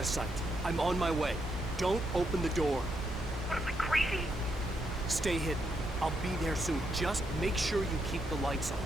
out of sight. I'm on my way. Don't open the door. What am I, crazy? Stay hidden. I'll be there soon. Just make sure you keep the lights on.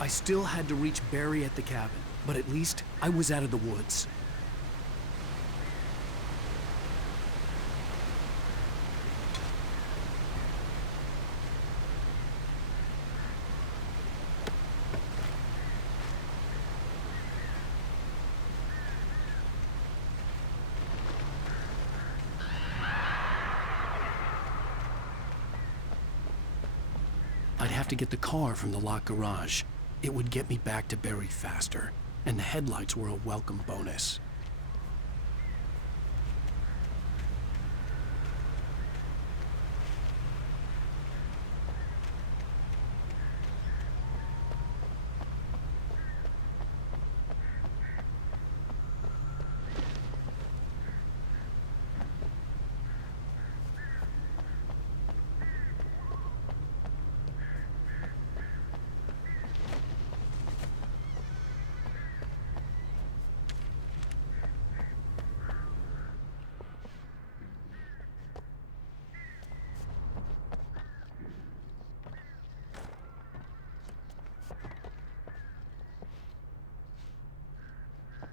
I still had to reach Barry at the cabin, but at least I was out of the woods. I'd have to get the car from the locked garage. It would get me back to Barry faster, and the headlights were a welcome bonus.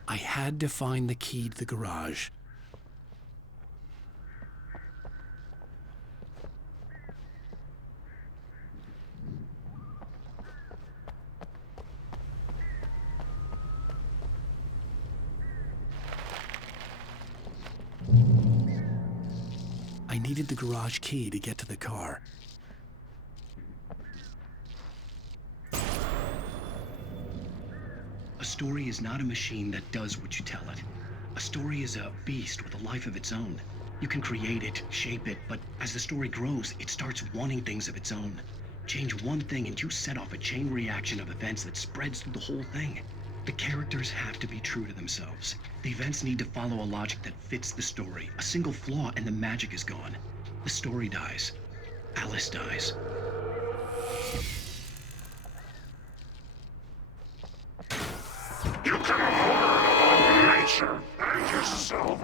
I had to find the key to the garage. I needed the garage key to get to the car. A story is not a machine that does what you tell it. A story is a beast with a life of its own. You can create it, shape it, but as the story grows, it starts wanting things of its own. Change one thing and you set off a chain reaction of events that spreads through the whole thing. The characters have to be true to themselves. The events need to follow a logic that fits the story. A single flaw and the magic is gone. The story dies. Alice dies. You can avoid nature and yourself.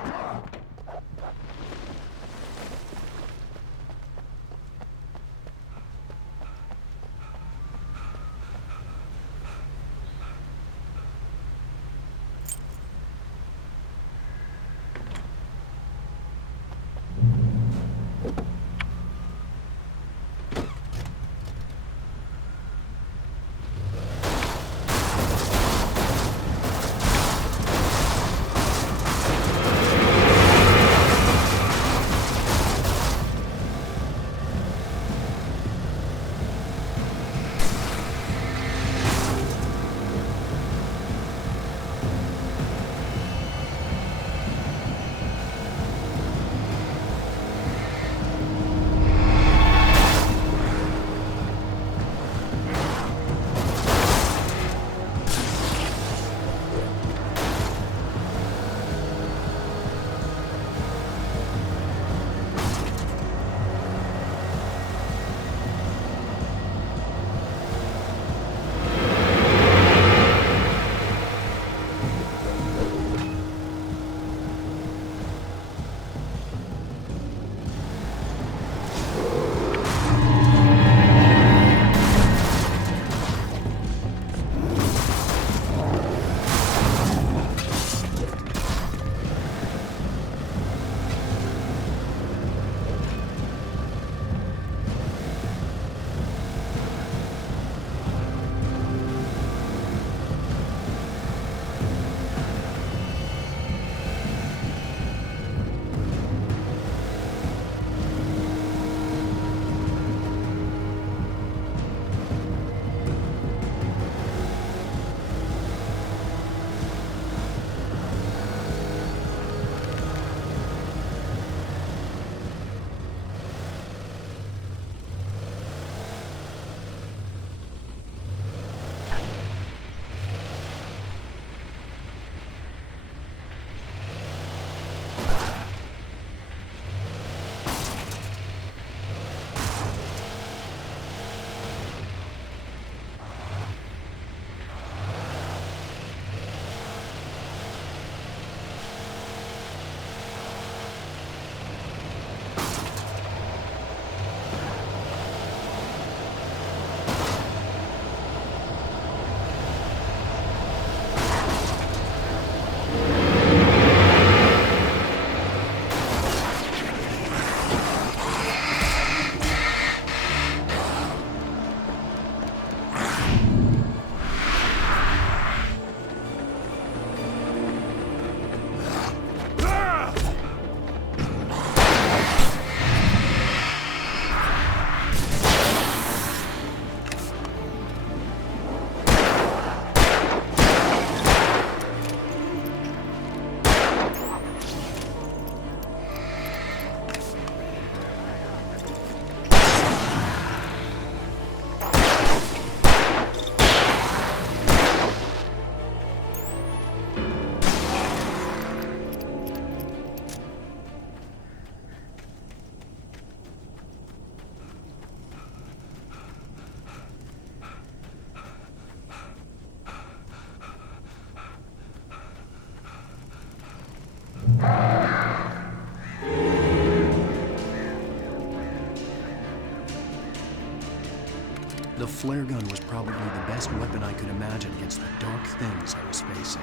flare gun was probably the best weapon I could imagine against the dark things I was facing.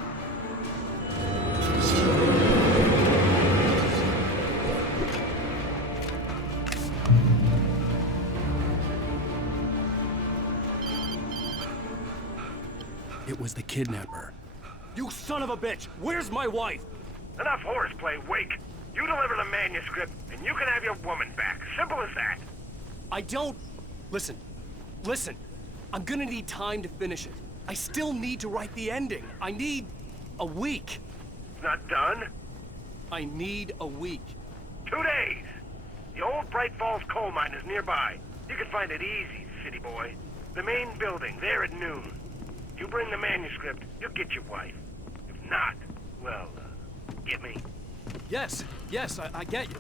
It was the kidnapper. You son of a bitch! Where's my wife? Enough horseplay, Wake. You deliver the manuscript, and you can have your woman back. Simple as that. I don't... Listen. Listen. I'm gonna need time to finish it. I still need to write the ending. I need... a week. Not done? I need a week. 2 days. The old Bright Falls coal mine is nearby. You can find it easy, city boy. The main building, there at noon. You bring the manuscript, you'll get your wife. If not, well, get me. Yes, I get you.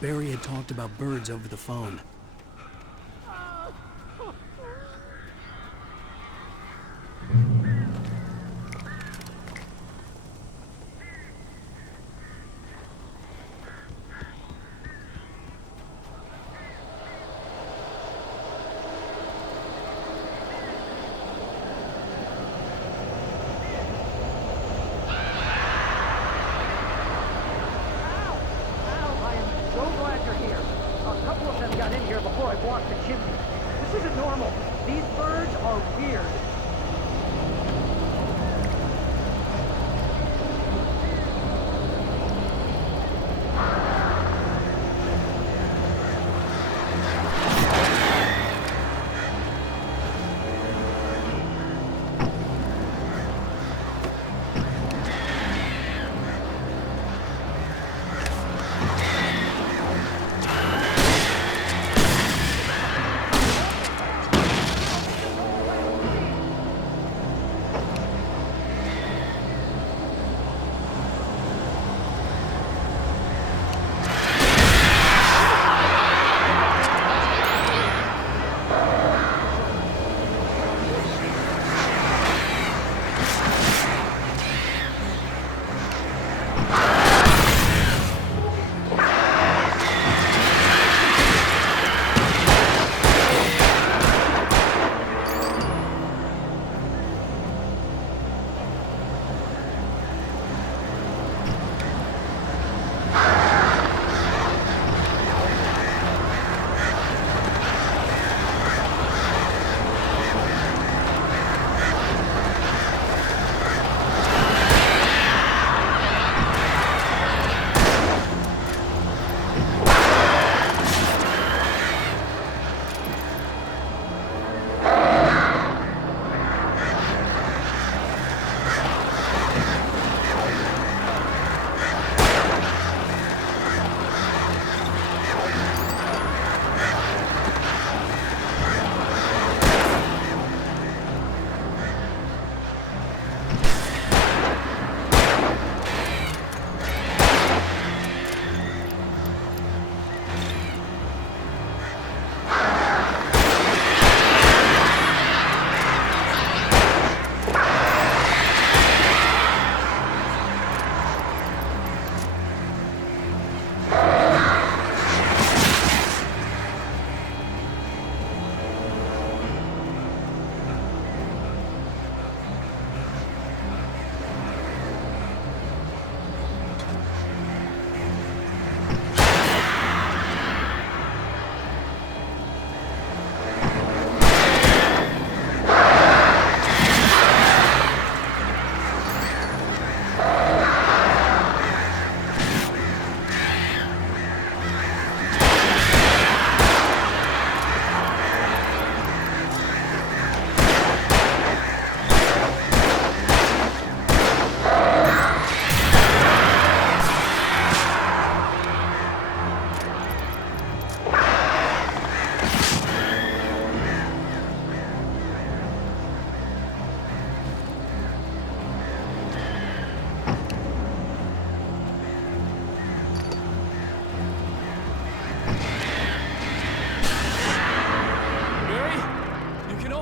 Barry had talked about birds over the phone.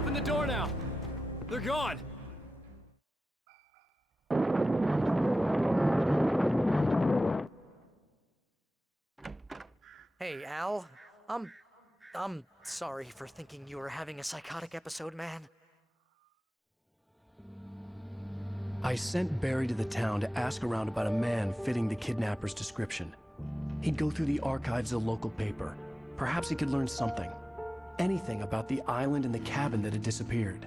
Open the door now. They're gone. Hey, Al. I'm sorry for thinking you were having a psychotic episode, man. I sent Barry to the town to ask around about a man fitting the kidnapper's description. He'd go through the archives of the local paper. Perhaps he could learn something. Anything about the island and the cabin that had disappeared.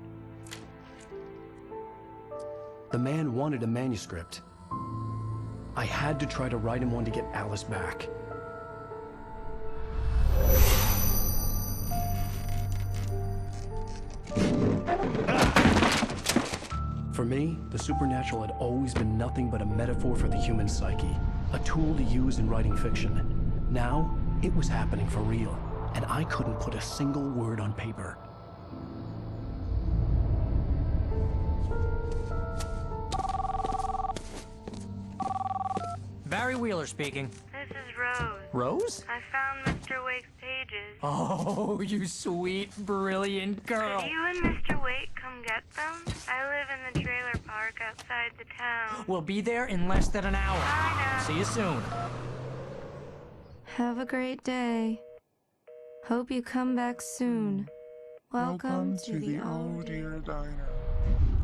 The man wanted a manuscript. I had to try to write him one to get Alice back. For me, the supernatural had always been nothing but a metaphor for the human psyche, a tool to use in writing fiction. Now, it was happening for real, and I couldn't put a single word on paper. Barry Wheeler speaking. This is Rose. Rose? I found Mr. Wake's pages. Oh, you sweet, brilliant girl. Could you and Mr. Wake come get them? I live in the trailer park outside the town. We'll be there in less than an hour. I know. See you soon. Have a great day. Hope you come back soon. Welcome to the old dear diner.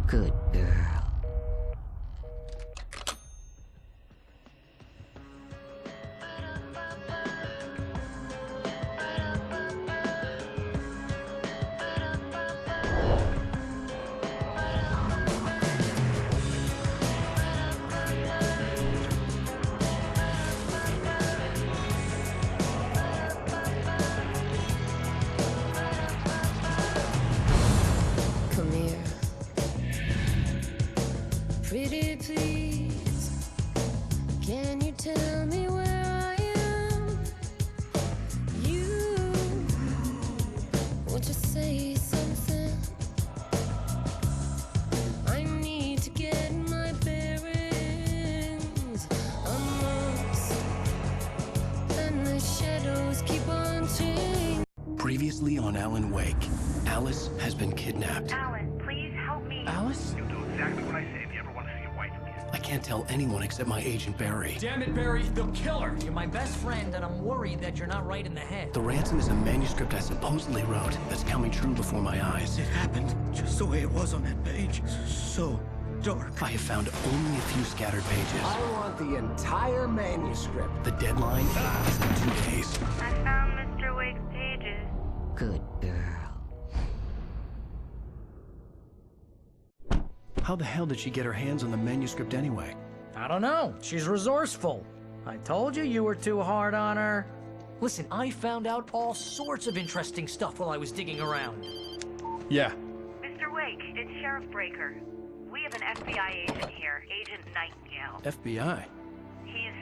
Good girl. Come here. Pretty please, can you tell me where I am? You, won't you say something? I need to get my bearings. I'm lost, and the shadows keep on changing. Previously on Alan Wake, Alice has been kidnapped. Alan, please help me. Alice? You'll do exactly what I say if you ever want to see your wife again. I can't tell anyone except my agent Barry. Damn it, Barry, they'll kill her. You're my best friend, and I'm worried that you're not right in the head. The ransom is a manuscript I supposedly wrote that's coming true before my eyes. It happened just the way it was on that page. So dark. I have found only a few scattered pages. I want the entire manuscript. The deadline is in 2 days. I found Mr. Wake's pages. Good girl. How the hell did she get her hands on the manuscript anyway? I don't know. She's resourceful. I told you were too hard on her. Listen, I found out all sorts of interesting stuff while I was digging around. Yeah. Mr. Wake, it's Sheriff Breaker. We have an FBI agent here, Agent Nightingale. FBI? He's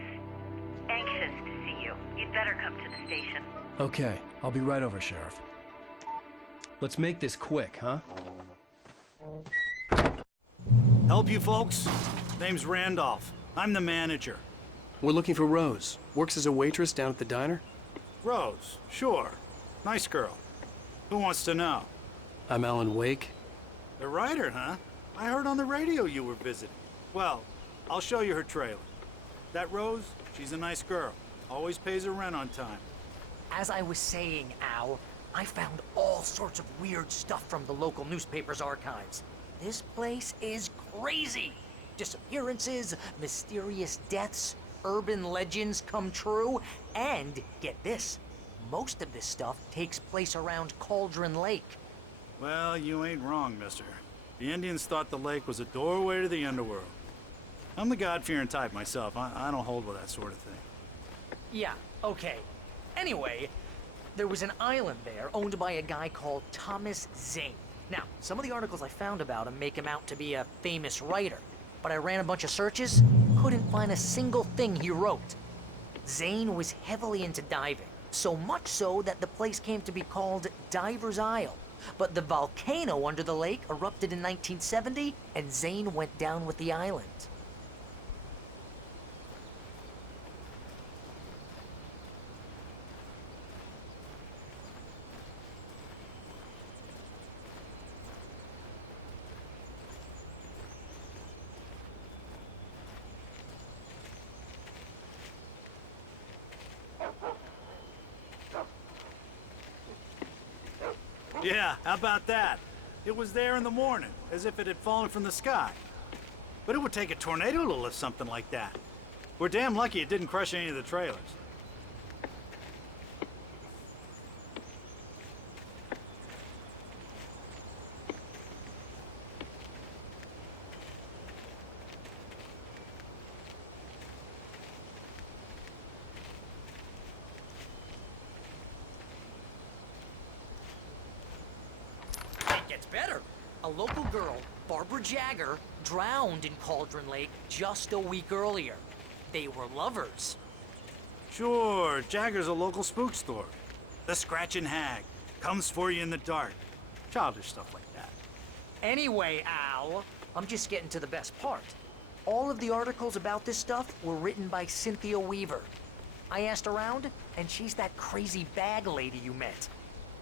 anxious to see you. You'd better come to the station. Okay, I'll be right over, Sheriff. Let's make this quick, huh? Help you folks? Name's Randolph. I'm the manager. We're looking for Rose. Works as a waitress down at the diner. Rose, sure. Nice girl. Who wants to know? I'm Alan Wake. The writer, huh? I heard on the radio you were visiting. Well, I'll show you her trailer. That Rose, she's a nice girl. Always pays her rent on time. As I was saying, Al, I found all sorts of weird stuff from the local newspaper's archives. This place is crazy. Disappearances, mysterious deaths, urban legends come true, and get this, most of this stuff takes place around Cauldron Lake. Well, you ain't wrong, mister. The Indians thought the lake was a doorway to the underworld. I'm the God-fearing type myself. I don't hold with that sort of thing. Yeah, okay. Anyway, there was an island there owned by a guy called Thomas Zane. Now, some of the articles I found about him make him out to be a famous writer, but I ran a bunch of searches, couldn't find a single thing he wrote. Zane was heavily into diving, so much so that the place came to be called Diver's Isle. But the volcano under the lake erupted in 1970, and Zane went down with the island. Yeah, how about that? It was there in the morning, as if it had fallen from the sky. But it would take a tornado to lift something like that. We're damn lucky it didn't crush any of the trailers. It gets better. A local girl, Barbara Jagger, drowned in Cauldron Lake just a week earlier. They were lovers. Sure, Jagger's a local spook store. The Scratching Hag. Comes for you in the dark. Childish stuff like that. Anyway, Al, I'm just getting to the best part. All of the articles about this stuff were written by Cynthia Weaver. I asked around, and she's that crazy bag lady you met.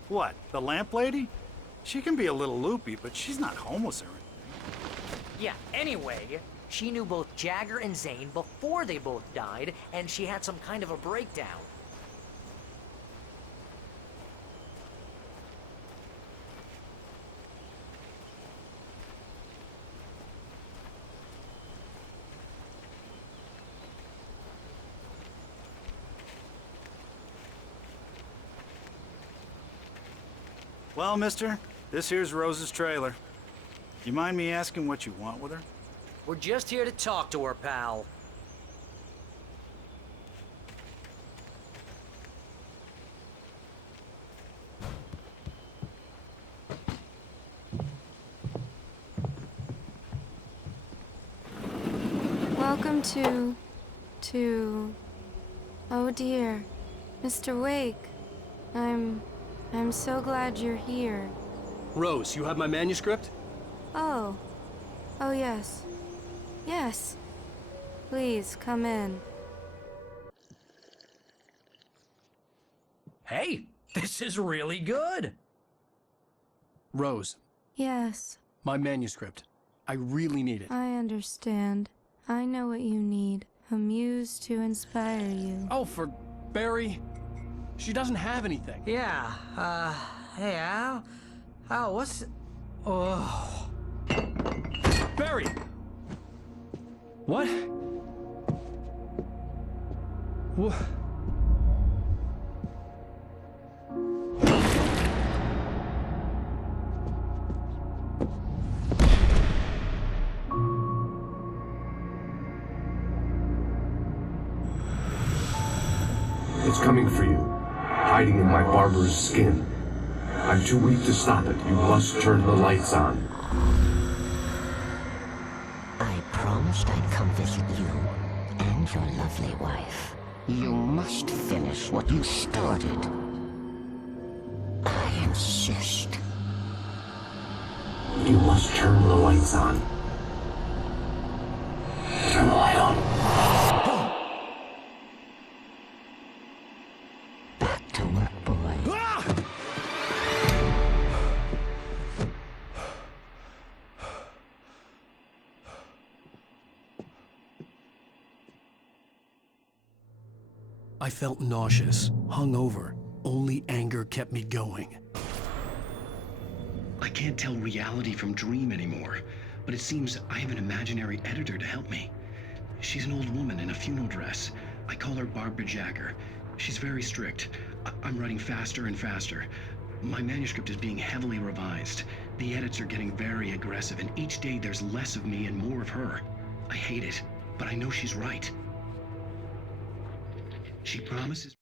What, the lamp lady? She can be a little loopy, but she's not homeless or anything. Yeah, anyway, she knew both Jagger and Zane before they both died, and she had some kind of a breakdown. Well, mister, this here's Rose's trailer. You mind me asking what you want with her? We're just here to talk to her, pal. Welcome to... Oh dear. Mr. Wake. I'm so glad you're here. Rose, you have my manuscript? Oh. Oh, yes. Yes. Please, come in. Hey, this is really good. Rose, Yes, my manuscript. I really need it. I understand. I know what you need. A muse to inspire you. Oh, for Barry. She doesn't have anything. Yeah, hey, Al? Al, what's... Oh... Barry! What? What? It's coming for you, hiding in my barber's skin. I'm too weak to stop it. You must turn the lights on. I promised I'd come visit you and your lovely wife. You must finish what you started. I insist. You must turn the lights on. Turn the light on. Back to work, boy. I felt nauseous, hungover. Only anger kept me going. I can't tell reality from dream anymore, but it seems I have an imaginary editor to help me. She's an old woman in a funeral dress. I call her Barbara Jagger. She's very strict. I'm writing faster and faster. My manuscript is being heavily revised. The edits are getting very aggressive, and each day there's less of me and more of her. I hate it, but I know she's right. She promises...